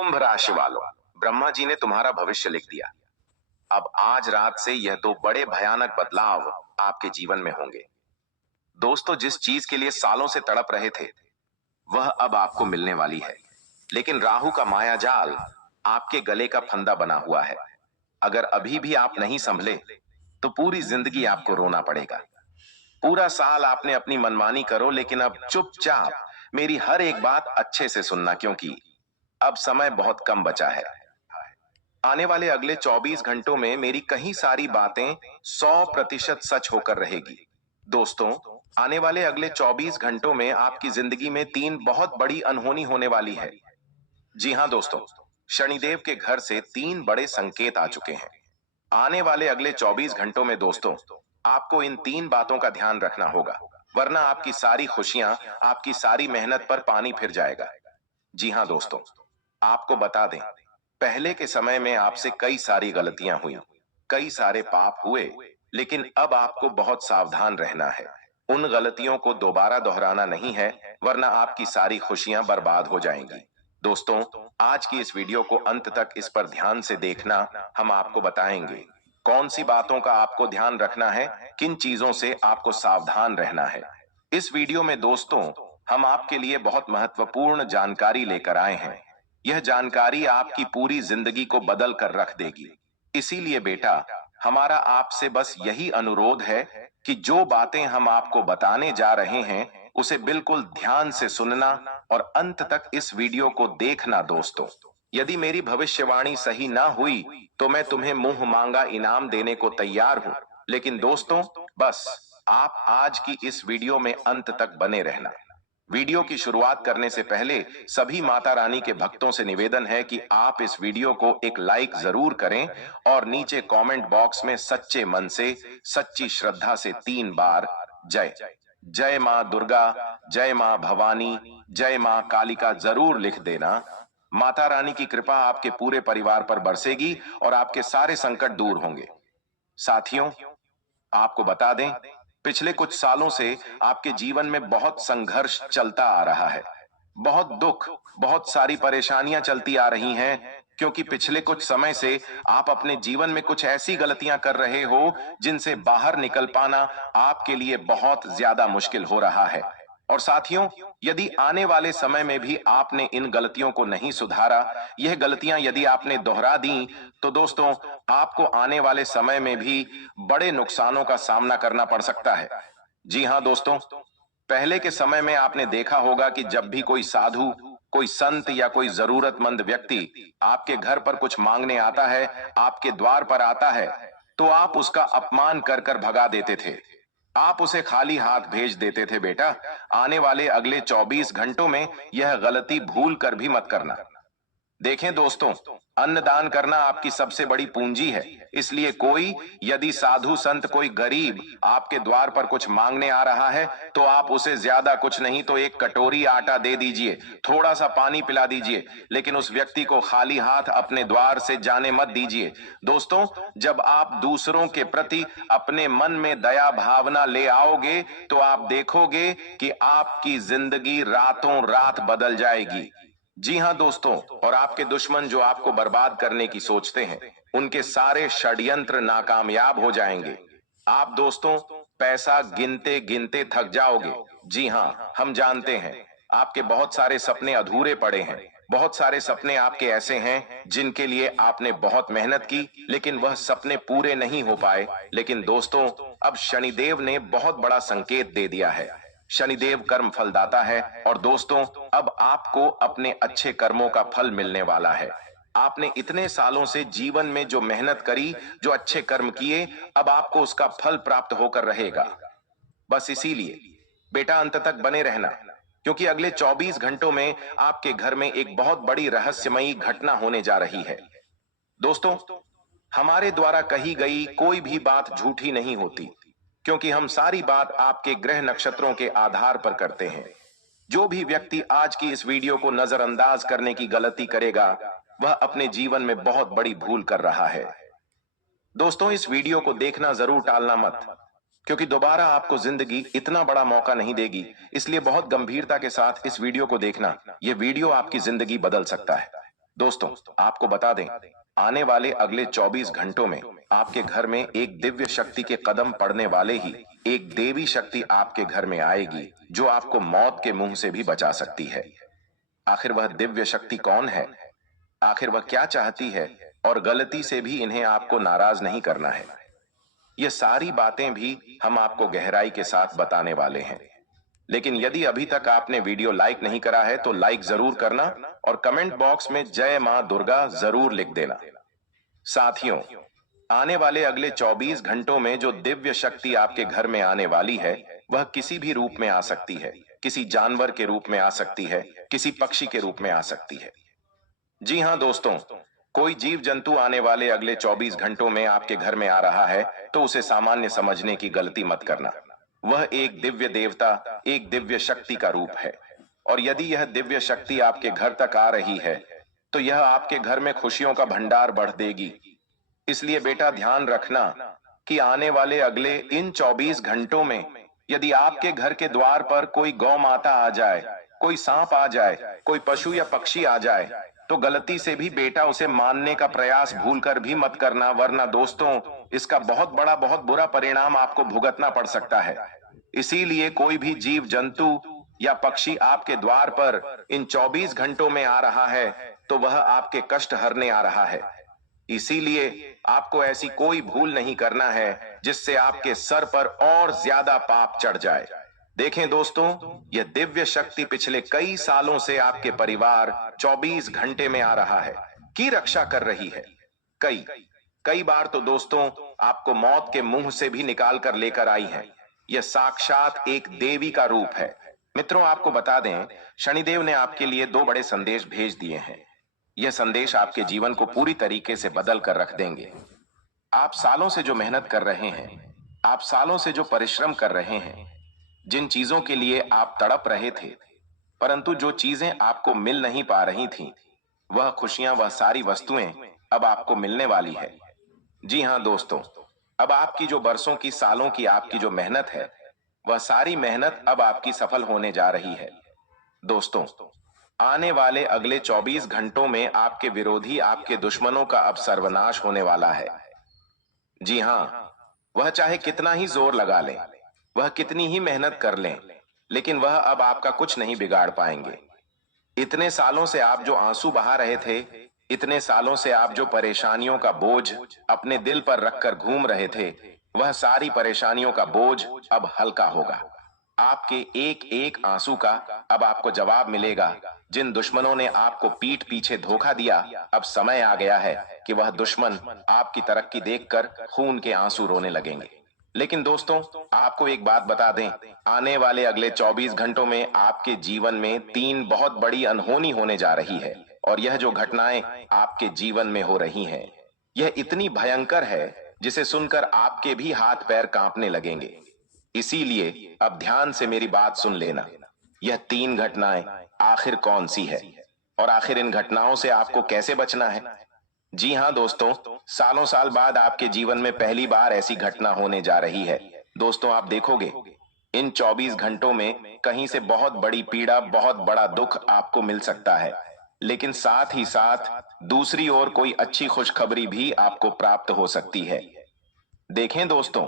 कुंभ राशि वालों, ब्रह्मा जी ने तुम्हारा भविष्य लिख दिया। अब आज रात से यह दो बड़े भयानक बदलाव आपके जीवन में होंगे। दोस्तों, जिस चीज के लिए सालों से तड़प रहे थे वह अब आपको मिलने वाली है, लेकिन राहु का माया जाल आपके गले का फंदा बना हुआ है। अगर अभी भी आप नहीं संभले तो पूरी जिंदगी आपको रोना पड़ेगा। पूरा साल आपने अपनी मनमानी करो, लेकिन अब चुपचाप मेरी हर एक बात अच्छे से सुनना, क्योंकि अब समय बहुत कम बचा है। आने वाले अगले 24 घंटों में मेरी कई सारी बातें 100% सच होकर रहेगी। दोस्तों, आने वाले अगले 24 घंटों में आपकी जिंदगी में 3 बहुत बड़ी अनहोनी होने वाली है। जी हां दोस्तों, शनिदेव के घर से 3 बड़े संकेत आ चुके हैं। आने वाले अगले 24 घंटों में दोस्तों, आपको इन 3 बातों का ध्यान रखना होगा, वरना आपकी सारी खुशियां, आपकी सारी मेहनत पर पानी फिर जाएगा। जी हां दोस्तों, आपको बता दें, पहले के समय में आपसे कई सारी गलतियां हुई, कई सारे पाप हुए, लेकिन अब आपको बहुत सावधान रहना है। उन गलतियों को दोबारा दोहराना नहीं है, वरना आपकी सारी खुशियां बर्बाद हो जाएंगी। दोस्तों, आज की इस वीडियो को अंत तक इस पर ध्यान से देखना। हम आपको बताएंगे कौन सी बातों का आपको ध्यान रखना है, किन चीजों से आपको सावधान रहना है। इस वीडियो में दोस्तों, हम आपके लिए बहुत महत्वपूर्ण जानकारी लेकर आए हैं। यह जानकारी आपकी पूरी जिंदगी को बदल कर रख देगी। इसीलिए बेटा, हमारा आपसे बस यही अनुरोध है कि जो बातें हम आपको बताने जा रहे हैं उसे बिल्कुल ध्यान से सुनना और अंत तक इस वीडियो को देखना। दोस्तों, यदि मेरी भविष्यवाणी सही ना हुई तो मैं तुम्हें मुंह मांगा इनाम देने को तैयार हूं, लेकिन दोस्तों, बस आप आज की इस वीडियो में अंत तक बने रहना। वीडियो की शुरुआत करने से पहले सभी माता रानी के भक्तों से निवेदन है कि आप इस वीडियो को एक लाइक जरूर करें और नीचे कमेंट बॉक्स में सच्चे मन से, सच्ची श्रद्धा से 3 बार जय जय मां दुर्गा, जय मां भवानी, जय मां कालिका जरूर लिख देना। माता रानी की कृपा आपके पूरे परिवार पर बरसेगी और आपके सारे संकट दूर होंगे। साथियों, आपको बता दें, पिछले कुछ सालों से आपके जीवन में बहुत संघर्ष चलता आ रहा है। बहुत दुख, बहुत सारी परेशानियां चलती आ रही हैं, क्योंकि पिछले कुछ समय से आप अपने जीवन में कुछ ऐसी गलतियां कर रहे हो जिनसे बाहर निकल पाना आपके लिए बहुत ज्यादा मुश्किल हो रहा है। और साथियों, यदि आने वाले समय में भी आपने इन गलतियों को नहीं सुधारा, यह गलतियां यदि आपने दोहरा दी, तो दोस्तों, आपको आने वाले समय में भी बड़े नुकसानों का सामना करना पड़ सकता है। जी हां दोस्तों, पहले के समय में आपने देखा होगा कि जब भी कोई साधु, कोई संत या कोई जरूरतमंद व्यक्ति आपके घर पर कुछ मांगने आता है, आपके द्वार पर आता है, तो आप उसका अपमान कर कर भगा देते थे। आप उसे खाली हाथ भेज देते थे। बेटा, आने वाले अगले 24 घंटों में यह गलती भूल कर भी मत करना। देखें दोस्तों, अन्नदान करना आपकी सबसे बड़ी पूंजी है। इसलिए कोई यदि साधु संत, कोई गरीब आपके द्वार पर कुछ मांगने आ रहा है, तो आप उसे ज्यादा कुछ नहीं तो एक कटोरी आटा दे दीजिए, थोड़ा सा पानी पिला दीजिए, लेकिन उस व्यक्ति को खाली हाथ अपने द्वार से जाने मत दीजिए। दोस्तों, जब आप दूसरों के प्रति अपने मन में दया भावना ले आओगे, तो आप देखोगे कि आपकी जिंदगी रातों रात बदल जाएगी। जी हां दोस्तों, और आपके दुश्मन जो आपको बर्बाद करने की सोचते हैं, उनके सारे षड्यंत्र नाकामयाब हो जाएंगे। आप दोस्तों, पैसा गिनते गिनते थक जाओगे। जी हां, हम जानते हैं आपके बहुत सारे सपने अधूरे पड़े हैं। बहुत सारे सपने आपके ऐसे हैं जिनके लिए आपने बहुत मेहनत की, लेकिन वह सपने पूरे नहीं हो पाए। लेकिन दोस्तों, अब शनिदेव ने बहुत बड़ा संकेत दे दिया है। शनिदेव कर्म फलदाता है, और दोस्तों, अब आपको अपने अच्छे कर्मों का फल मिलने वाला है। आपने इतने सालों से जीवन में जो मेहनत करी, जो अच्छे कर्म किए, अब आपको उसका फल प्राप्त होकर रहेगा। बस इसीलिए बेटा, अंत तक बने रहना, क्योंकि अगले 24 घंटों में आपके घर में एक बहुत बड़ी रहस्यमयी घटना होने जा रही है। दोस्तों, हमारे द्वारा कही गई कोई भी बात झूठी नहीं होती, क्योंकि हम सारी बात आपके ग्रह नक्षत्रों के आधार पर करते हैं। जो भी व्यक्ति आज की इस वीडियो को नजरअंदाज करने की गलती करेगा, वह अपने जीवन में बहुत बड़ी भूल कर रहा है। दोस्तों, इस वीडियो को देखना जरूर टालना मत, क्योंकि दोबारा आपको जिंदगी इतना बड़ा मौका नहीं देगी। इसलिए बहुत गंभीरता के साथ इस वीडियो को देखना। यह वीडियो आपकी जिंदगी बदल सकता है। दोस्तों, आपको बता दें, आने वाले अगले 24 घंटों में आपके घर में एक दिव्य शक्ति के कदम पड़ने वाले ही एक देवी शक्ति आपके घर में आएगी, जो आपको मौत के मुंह से भी बचा सकती है। आखिर वह दिव्य शक्ति कौन है? आखिर वह क्या चाहती है? और गलती से भी इन्हें आपको नाराज नहीं करना है। ये सारी बातें भी हम आपको गहराई के साथ बताने वाले हैं। लेकिन यदि अभी तक आपने वीडियो लाइक नहीं करा है तो लाइक जरूर करना और कमेंट बॉक्स में जय मां दुर्गा जरूर लिख देना। साथियों, आने वाले अगले 24 घंटों में जो दिव्य शक्ति आपके घर में आने वाली है, वह किसी भी रूप में आ सकती है। किसी जानवर के रूप में आ सकती है, किसी पक्षी के रूप में आ सकती है। जी हां दोस्तों, कोई जीव जंतु आने वाले अगले 24 घंटों में आपके घर में आ रहा है तो उसे सामान्य समझने की गलती मत करना। वह एक दिव्य देवता, एक दिव्य शक्ति का रूप है। और यदि यह दिव्य शक्ति आपके घर तक आ रही है तो यह आपके घर में खुशियों का भंडार बढ़ देगी। इसलिए बेटा ध्यान रखना कि आने वाले अगले इन 24 घंटों में यदि आपके घर के द्वार पर कोई गौ माता आ जाए, कोई सांप आ जाए, कोई पशु या पक्षी आ जाए, तो गलती से भी बेटा उसे मारने का प्रयास भूलकर भी मत करना, वरना दोस्तों इसका बहुत बुरा परिणाम आपको भुगतना पड़ सकता है। इसीलिए कोई भी जीव जंतु या पक्षी आपके द्वार पर इन 24 घंटों में आ रहा है तो वह आपके कष्ट हरने आ रहा है। इसीलिए आपको ऐसी कोई भूल नहीं करना है जिससे आपके सर पर और ज्यादा पाप चढ़ जाए। देखें दोस्तों, यह दिव्य शक्ति पिछले कई सालों से आपके परिवार 24 घंटे में आ रहा है की रक्षा कर रही है। कई बार तो दोस्तों आपको मौत के मुंह से भी निकाल कर लेकर आई है। यह साक्षात एक देवी का रूप है। मित्रों, आपको बता दें, शनिदेव ने आपके लिए 2 बड़े संदेश भेज दिए हैं। यह संदेश आपके जीवन को पूरी तरीके से बदल कर रख देंगे। आप सालों से जो मेहनत कर रहे हैं, आप सालों से जो परिश्रम कर रहे हैं, जिन चीजों के लिए आप तड़प रहे थे, परंतु जो चीजें आपको मिल नहीं पा रही थीं, वह खुशियां, वह सारी वस्तुएं अब आपको मिलने वाली है। जी हां दोस्तों, अब आपकी जो बरसों की, सालों की आपकी जो मेहनत है, वह सारी मेहनत अब आपकी सफल होने जा रही है। दोस्तों, आने वाले अगले 24 घंटों में आपके विरोधी, आपके दुश्मनों का अब सर्वनाश होने वाला है। जी हां, वह चाहे कितना ही जोर लगा लें, वह कितनी ही मेहनत कर लें, लेकिन वह अब आपका कुछ नहीं बिगाड़ पाएंगे। इतने सालों से आप जो आंसू बहा रहे थे, इतने सालों से आप जो परेशानियों का बोझ अपने दिल पर रखकर घूम रहे थे, वह सारी परेशानियों का बोझ अब हल्का होगा। आपके एक एक आंसू का अब आपको जवाब मिलेगा। जिन दुश्मनों ने आपको पीठ पीछे धोखा दिया, अब समय आ गया है कि वह दुश्मन आपकी तरक्की देखकर खून के आंसू रोने लगेंगे। लेकिन दोस्तों, आपको एक बात बता दें, आने वाले अगले 24 घंटों में आपके जीवन में 3 बहुत बड़ी अनहोनी होने जा रही है। और यह जो घटनाएं आपके जीवन में हो रही हैं, यह इतनी भयंकर है जिसे सुनकर आपके भी हाथ पैर कांपने लगेंगे। इसीलिए अब ध्यान से मेरी बात सुन लेना। यह 3 घटनाएं आखिर कौन सी है और आखिर इन घटनाओं से आपको कैसे बचना है? जी हां दोस्तों, सालों साल बाद आपके जीवन में पहली बार ऐसी घटना होने जा रही है। दोस्तों, आप देखोगे इन 24 घंटों में कहीं से बहुत बड़ी पीड़ा, बहुत बड़ा दुख आपको मिल सकता है, लेकिन साथ ही साथ दूसरी ओर कोई अच्छी खुशखबरी भी आपको प्राप्त हो सकती है। देखें दोस्तों,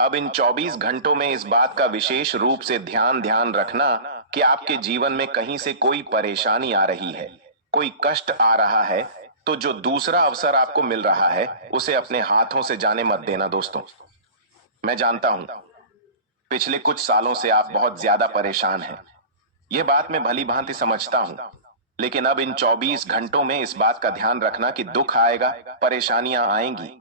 अब इन 24 घंटों में इस बात का विशेष रूप से ध्यान रखना कि आपके जीवन में कहीं से कोई परेशानी आ रही है, कोई कष्ट आ रहा है, तो जो दूसरा अवसर आपको मिल रहा है उसे अपने हाथों से जाने मत देना। दोस्तों, मैं जानता हूं पिछले कुछ सालों से आप बहुत ज्यादा परेशान हैं। यह बात मैं भली भांति समझता हूं, लेकिन अब इन 24 घंटों में इस बात का ध्यान रखना कि दुख आएगा, परेशानियां आएंगी,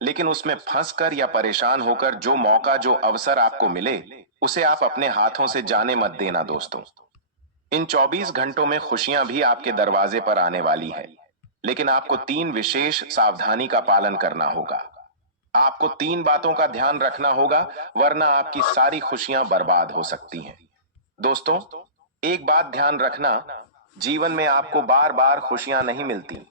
लेकिन उसमें फंसकर या परेशान होकर जो मौका, जो अवसर आपको मिले, उसे आप अपने हाथों से जाने मत देना। दोस्तों, इन 24 घंटों में खुशियां भी आपके दरवाजे पर आने वाली है, लेकिन आपको 3 विशेष सावधानी का पालन करना होगा। आपको 3 बातों का ध्यान रखना होगा, वरना आपकी सारी खुशियां बर्बाद हो सकती हैं। दोस्तों, एक बात ध्यान रखना, जीवन में आपको बार बार खुशियां नहीं मिलती।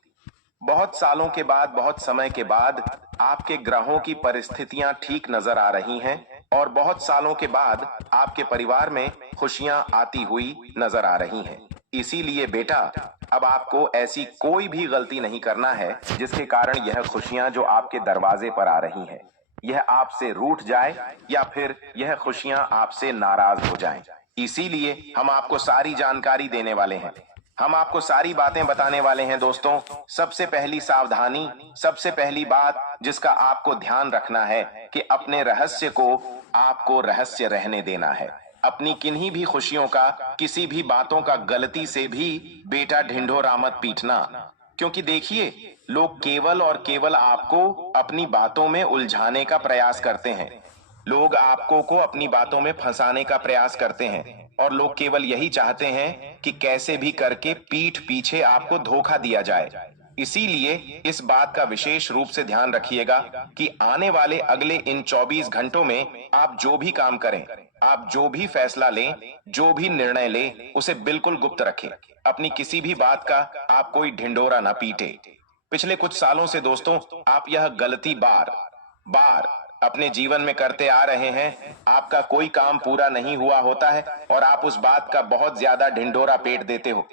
बहुत सालों के बाद, बहुत समय के बाद आपके ग्रहों की परिस्थितियां ठीक नजर आ रही हैं और बहुत सालों के बाद आपके परिवार में खुशियां आती हुई नजर आ रही हैं। इसीलिए बेटा, अब आपको ऐसी कोई भी गलती नहीं करना है जिसके कारण यह खुशियां जो आपके दरवाजे पर आ रही हैं, यह आपसे रूठ जाए या फिर यह खुशियां आपसे नाराज हो जाएं। इसीलिए हम आपको सारी जानकारी देने वाले हैं। हम आपको सारी बातें बताने वाले हैं दोस्तों। सबसे पहली सावधानी, सबसे पहली बात जिसका आपको ध्यान रखना है कि अपने रहस्य को आपको रहस्य रहने देना है। अपनी किन्हीं भी खुशियों का, किसी भी बातों का गलती से भी बेटा ढिंढोरा मत पीटना। क्योंकि देखिए, लोग केवल और केवल आपको अपनी बातों में उलझाने का प्रयास करते हैं। लोग आपको को अपनी बातों में फंसाने का प्रयास करते हैं और लोग केवल यही चाहते हैं कि कैसे भी करके पीठ पीछे आपको धोखा दिया जाए। इसीलिए इस बात का विशेष रूप से ध्यान रखिएगा कि आने वाले अगले इन 24 घंटों में आप जो भी काम करें, आप जो भी फैसला लें, जो भी निर्णय लें, उसे बिल्कुल गुप्त रखें। अपनी किसी भी बात का आप कोई ढिंढोरा ना पीटे। पिछले कुछ सालों से दोस्तों, आप यह गलती बार बार अपने जीवन में करते आ रहे हैं। आपका कोई काम पूरा नहीं हुआ होता है और आप उस बात का बहुत ज्यादा ढिंढोरा पीट देते हो।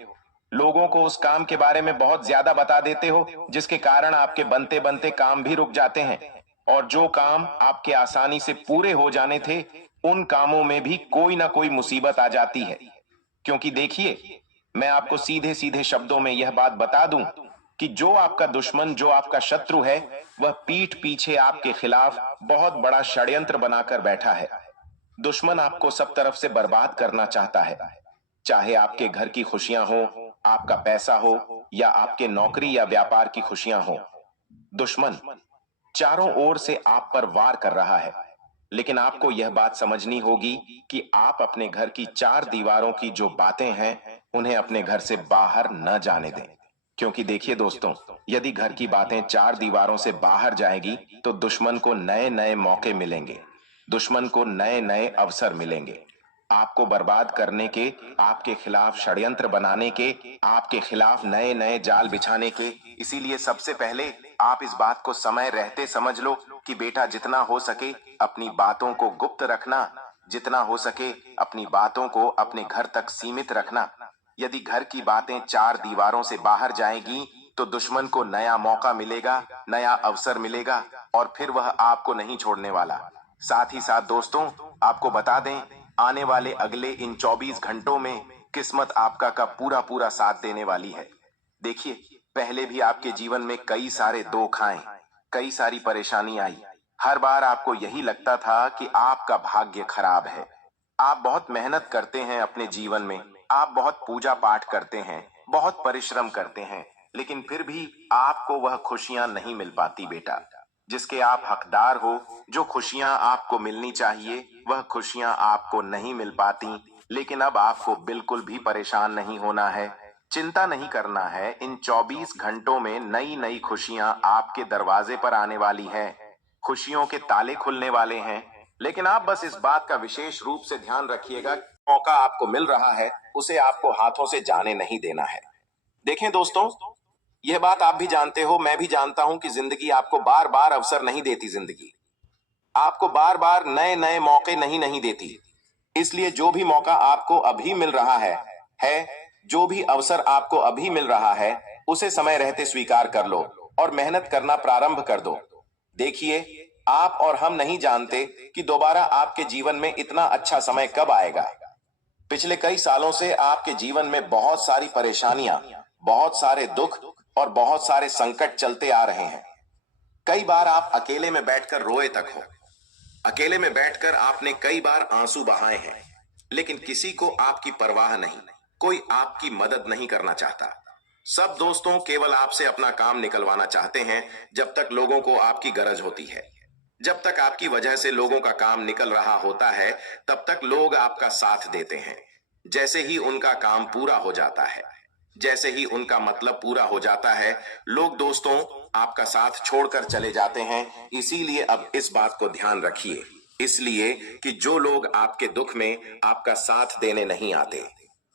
लोगों को उस काम के बारे में बहुत ज्यादा बता देते हो, जिसके कारण आपके बनते बनते काम भी रुक जाते हैं और जो काम आपके आसानी से पूरे हो जाने थे, उन कामों में भी कोई ना कोई मुसीबत आ जाती है। क्योंकि देखिए, मैं आपको सीधे सीधे शब्दों में यह बात बता दूं कि जो आपका दुश्मन, जो आपका शत्रु है, वह पीठ पीछे आपके खिलाफ बहुत बड़ा षड्यंत्र बनाकर बैठा है। दुश्मन आपको सब तरफ से बर्बाद करना चाहता है। चाहे आपके घर की खुशियां हो, आपका पैसा हो या आपके नौकरी या व्यापार की खुशियां हो, दुश्मन चारों ओर से आप पर वार कर रहा है। लेकिन आपको यह बात समझनी होगी कि आप अपने घर की चार दीवारों की जो बातें हैं, उन्हें अपने घर से बाहर न जाने दें। क्योंकि देखिए दोस्तों, यदि घर की बातें चार दीवारों से बाहर जाएगी तो दुश्मन को नए नए मौके मिलेंगे, दुश्मन को नए नए अवसर मिलेंगे, आपको बर्बाद करने के, आपके खिलाफ षड्यंत्र बनाने के, आपके खिलाफ नए नए जाल बिछाने के। इसीलिए सबसे पहले आप इस बात को समय रहते समझ लो कि बेटा, जितना हो सके अपनी बातों को गुप्त रखना, जितना हो सके अपनी बातों को अपने घर तक सीमित रखना। यदि घर की बातें चार दीवारों से बाहर जाएंगी तो दुश्मन को नया मौका मिलेगा, नया अवसर मिलेगा और फिर वह आपको नहीं छोड़ने वाला। साथ ही साथ दोस्तों, आपको बता दें, आने वाले अगले इन 24 घंटों में किस्मत आपका का पूरा पूरा साथ देने वाली है। देखिए, पहले भी आपके जीवन में कई सारे दुख आए, कई सारी परेशानी आई। हर बार आपको यही लगता था कि आपका भाग्य खराब है। आप बहुत मेहनत करते हैं अपने जीवन में, आप बहुत पूजा पाठ करते हैं, बहुत परिश्रम करते हैं, लेकिन फिर भी आपको वह खुशियां नहीं मिल पाती बेटा, जिसके आप हकदार हो। जो खुशियां आपको मिलनी चाहिए, वह खुशियां आपको नहीं मिल पाती। लेकिन अब आपको बिल्कुल भी परेशान नहीं होना है, चिंता नहीं करना है। इन 24 घंटों में नई नई खुशियां आपके दरवाजे पर आने वाली है। खुशियों के ताले खुलने वाले हैं। लेकिन आप बस इस बात का विशेष रूप से ध्यान रखिएगा, मौका आपको मिल रहा है, उसे आपको हाथों से जाने नहीं देना है। देखें दोस्तों, यह बात आप भी जानते हो, मैं भी जानता हूं कि जिंदगी आपको बार बार अवसर नहीं देती। जिंदगी आपको बार बार नए नए मौके नहीं नहीं देती। इसलिए जो भी मौका आपको अभी मिल रहा है, जो भी अवसर आपको अभी मिल रहा है, उसे समय रहते स्वीकार कर लो और मेहनत करना प्रारंभ कर दो। देखिए, आप और हम नहीं जानते कि दोबारा आपके जीवन में इतना अच्छा समय कब आएगा। पिछले कई सालों से आपके जीवन में बहुत सारी परेशानियां, बहुत सारे दुख और बहुत सारे संकट चलते आ रहे हैं। कई बार आप अकेले में बैठकर रोए तक हो। अकेले में बैठकर आपने कई बार आंसू बहाए हैं, लेकिन किसी को आपकी परवाह नहीं, कोई आपकी मदद नहीं करना चाहता। सब दोस्तों केवल आपसे अपना काम निकलवाना चाहते हैं। जब तक लोगों को आपकी गरज होती है, जब तक आपकी वजह से लोगों का काम निकल रहा होता है, तब तक लोग आपका साथ देते हैं। जैसे ही उनका काम पूरा हो जाता है, जैसे ही उनका मतलब पूरा हो जाता है, लोग दोस्तों आपका साथ छोड़कर चले जाते हैं। इसीलिए अब इस बात को ध्यान रखिए, इसलिए कि जो लोग आपके दुख में आपका साथ देने नहीं आते,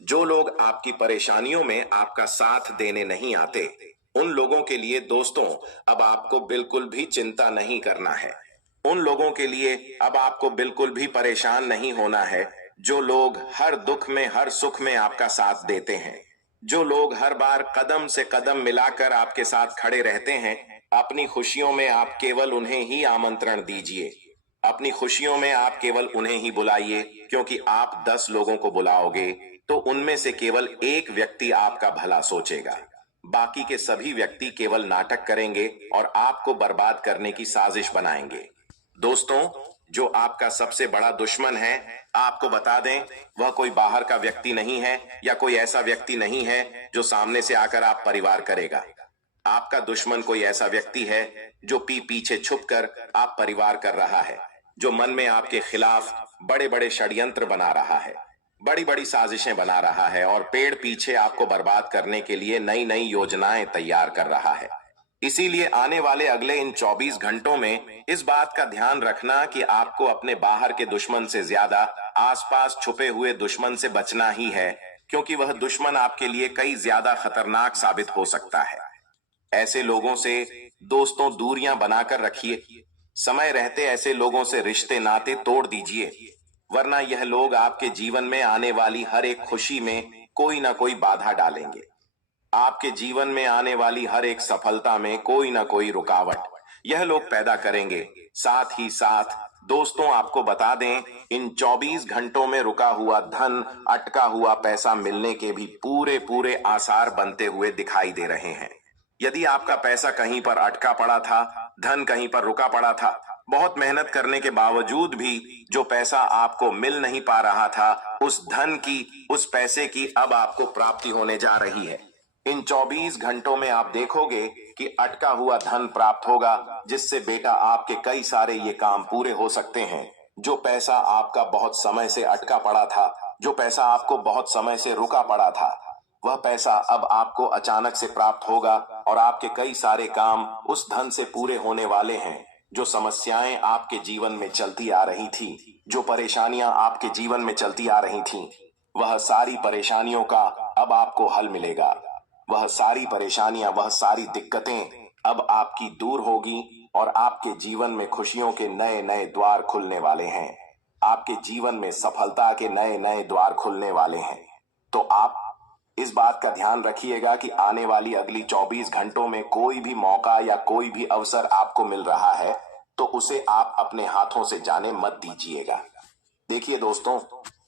जो लोग आपकी परेशानियों में आपका साथ देने नहीं आते, उन लोगों के लिए दोस्तों अब आपको बिल्कुल भी चिंता नहीं करना है। उन लोगों के लिए अब आपको बिल्कुल भी परेशान नहीं होना है, जो लोग हर दुख में, हर सुख में आपका साथ देते हैं। जो लोग हर बार कदम से कदम मिलाकर आपके साथ खड़े रहते हैं, अपनी खुशियों में आप केवल उन्हें ही आमंत्रण दीजिए। अपनी खुशियों में आप केवल उन्हें ही बुलाइए, क्योंकि आप 10 लोगों को बुलाओगे तो उनमें से केवल एक व्यक्ति आपका भला सोचेगा। बाकी के सभी व्यक्ति केवल नाटक करेंगे और आपको बर्बाद करने की साजिश बनाएंगे। दोस्तों, जो आपका सबसे बड़ा दुश्मन है, आपको बता दें, वह कोई बाहर का व्यक्ति नहीं है या कोई ऐसा व्यक्ति नहीं है जो सामने से आकर आप परिवार करेगा। आपका दुश्मन कोई ऐसा व्यक्ति है जो पीछे छुपकर आप परिवार कर रहा है, जो मन में आपके खिलाफ बड़े बड़े षड्यंत्र बना रहा है, बड़ी बड़ी साजिशें बना रहा है और पेड़ पीछे आपको बर्बाद करने के लिए नई नई योजनाएं तैयार कर रहा है। इसीलिए आने वाले अगले इन 24 घंटों में इस बात का ध्यान रखना कि आपको अपने बाहर के दुश्मन से ज्यादा आसपास छुपे हुए दुश्मन से बचना ही है, क्योंकि वह दुश्मन आपके लिए कई ज्यादा खतरनाक साबित हो सकता है। ऐसे लोगों से दोस्तों दूरियां बनाकर रखिए। समय रहते ऐसे लोगों से रिश्ते नाते तोड़ दीजिए, वरना यह लोग आपके जीवन में आने वाली हर एक खुशी में कोई ना कोई बाधा डालेंगे। आपके जीवन में आने वाली हर एक सफलता में कोई ना कोई रुकावट यह लोग पैदा करेंगे। साथ ही साथ दोस्तों, आपको बता दें, इन 24 घंटों में रुका हुआ धन, अटका हुआ पैसा मिलने के भी पूरे पूरे आसार बनते हुए दिखाई दे रहे हैं। यदि आपका पैसा कहीं पर अटका पड़ा था, धन कहीं पर रुका पड़ा था, बहुत मेहनत करने के बावजूद भी जो पैसा आपको मिल नहीं पा रहा था, उस धन की, उस पैसे की अब आपको प्राप्ति होने जा रही है। इन 24 घंटों में आप देखोगे कि अटका हुआ धन प्राप्त होगा, जिससे बेटा आपके कई सारे ये काम पूरे हो सकते हैं। जो पैसा आपका बहुत समय से अटका पड़ा था, जो पैसा आपको बहुत समय से रुका पड़ा था, वह पैसा अब आपको अचानक से प्राप्त होगा और आपके कई सारे काम उस धन से पूरे होने वाले हैं। जो समस्याएं आपके जीवन में चलती आ रही थी, जो परेशानियां आपके जीवन में चलती आ रही थी, वह सारी परेशानियों का अब आपको हल मिलेगा। वह सारी परेशानियां, वह सारी दिक्कतें अब आपकी दूर होगी और आपके जीवन में खुशियों के नए नए द्वार खुलने वाले हैं। आपके जीवन में सफलता के नए नए द्वार खुलने वाले हैं। तो आप इस बात का ध्यान रखिएगा कि आने वाली अगली 24 घंटों में कोई भी मौका या कोई भी अवसर आपको मिल रहा है तो उसे आप अपने हाथों से जाने मत दीजिएगा। देखिए दोस्तों,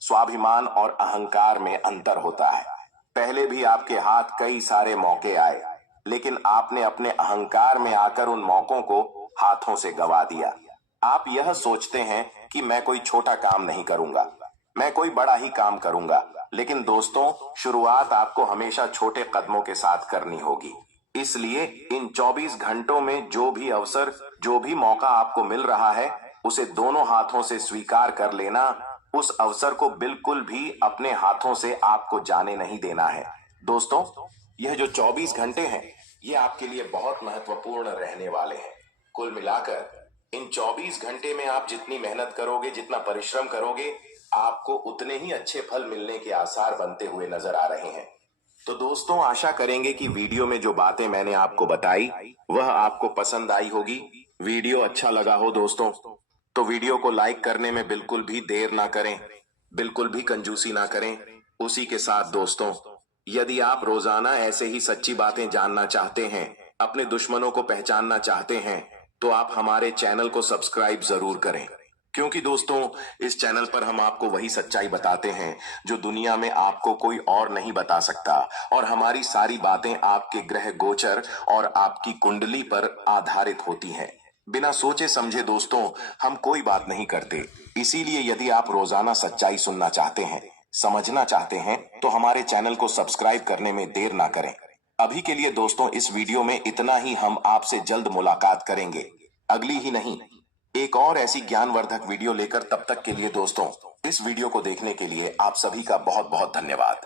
स्वाभिमान और अहंकार में अंतर होता है। पहले भी आपके हाथ कई सारे मौके आए, लेकिन आपने अपने अहंकार में आकर उन मौकों को हाथों से गवा दिया। आप यह सोचते हैं कि मैं कोई छोटा काम नहीं करूंगा, मैं कोई बड़ा ही काम करूंगा। लेकिन दोस्तों, शुरुआत आपको हमेशा छोटे कदमों के साथ करनी होगी। इसलिए इन 24 घंटों में जो भी अवसर, जो भी मौका आपको मिल रहा है, उसे दोनों हाथों से स्वीकार कर लेना। उस अवसर को बिल्कुल भी अपने हाथों से आपको जाने नहीं देना है। दोस्तों, यह जो 24 घंटे हैं, ये आपके लिए बहुत महत्वपूर्ण रहने वाले हैं। कुल मिलाकर इन 24 घंटे में आप जितनी मेहनत करोगे, जितना परिश्रम करोगे, आपको उतने ही अच्छे फल मिलने के आसार बनते हुए नजर आ रहे हैं। तो दोस्तों, आशा करेंगे कि वीडियो में जो बातें मैंने आपको बताई वह आपको पसंद आई होगी। वीडियो अच्छा लगा हो दोस्तों, तो वीडियो को लाइक करने में बिल्कुल भी देर ना करें, बिल्कुल भी कंजूसी ना करें। उसी के साथ दोस्तों, यदि आप रोजाना ऐसे ही सच्ची बातें जानना चाहते हैं, अपने दुश्मनों को पहचानना चाहते हैं, तो आप हमारे चैनल को सब्सक्राइब जरूर करें। क्योंकि दोस्तों, इस चैनल पर हम आपको वही सच्चाई बताते हैं जो दुनिया में आपको कोई और नहीं बता सकता, और हमारी सारी बातें आपके ग्रह गोचर और आपकी कुंडली पर आधारित होती हैं। बिना सोचे समझे दोस्तों, हम कोई बात नहीं करते। इसीलिए यदि आप रोजाना सच्चाई सुनना चाहते हैं, समझना चाहते हैं, तो हमारे चैनल को सब्सक्राइब करने में देर ना करें। अभी के लिए दोस्तों, इस वीडियो में इतना ही। हम आपसे जल्द मुलाकात करेंगे, अगली ही नहीं, एक और ऐसी ज्ञानवर्धक वीडियो लेकर। तब तक के लिए दोस्तों, इस वीडियो को देखने के लिए आप सभी का बहुत बहुत धन्यवाद।